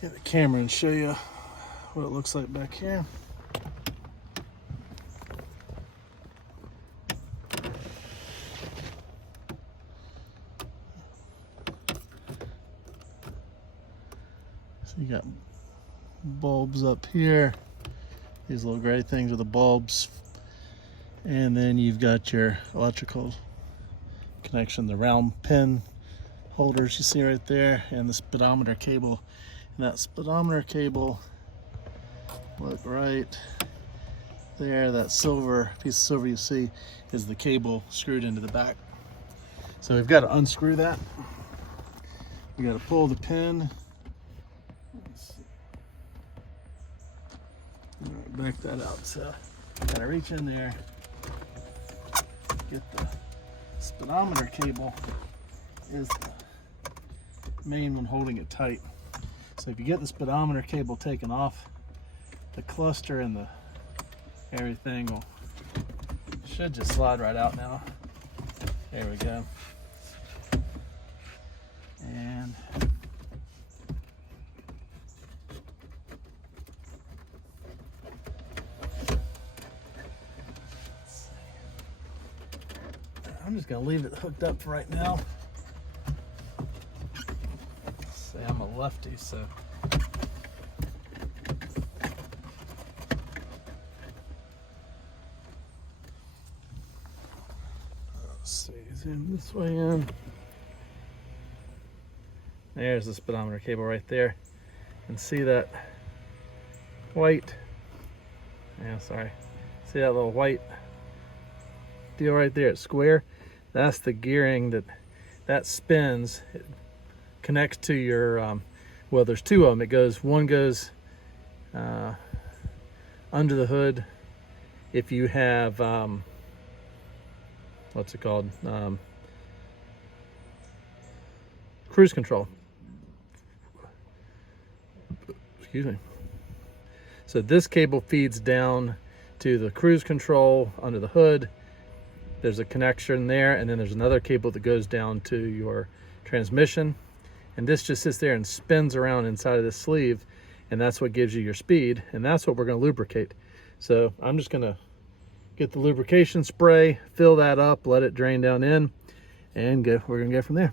get the camera and show you what it looks like back here. So you got bulbs up here, these little gray things are the bulbs, and then you've got your electrical connection, the round pin holders you see right there, and the speedometer cable. And that speedometer cable, look right there, that silver piece of silver you see is the cable screwed into the back. So we've got to unscrew that. We got to pull the pin. All right, back that out. So got to reach in there, get the speedometer cable is the main one holding it tight. So if you get the speedometer cable taken off, the cluster and the everything should just slide right out now. There we go. And I'm just gonna leave it hooked up for right now. Say I'm a lefty, so let's see, zoom this way in. There's the speedometer cable right there. And see that white, see that little white deal right there, it's square. That's the gearing that spins. It connects to your well, there's two of them. One goes under the hood if you have what's it called, cruise control. Excuse me. So this cable feeds down to the cruise control under the hood. There's a connection there, and then there's another cable that goes down to your transmission. And this just sits there and spins around inside of this sleeve, and that's what gives you your speed, and that's what we're going to lubricate. So I'm just going to get the lubrication spray, fill that up, let it drain down in, and we're going to go from there.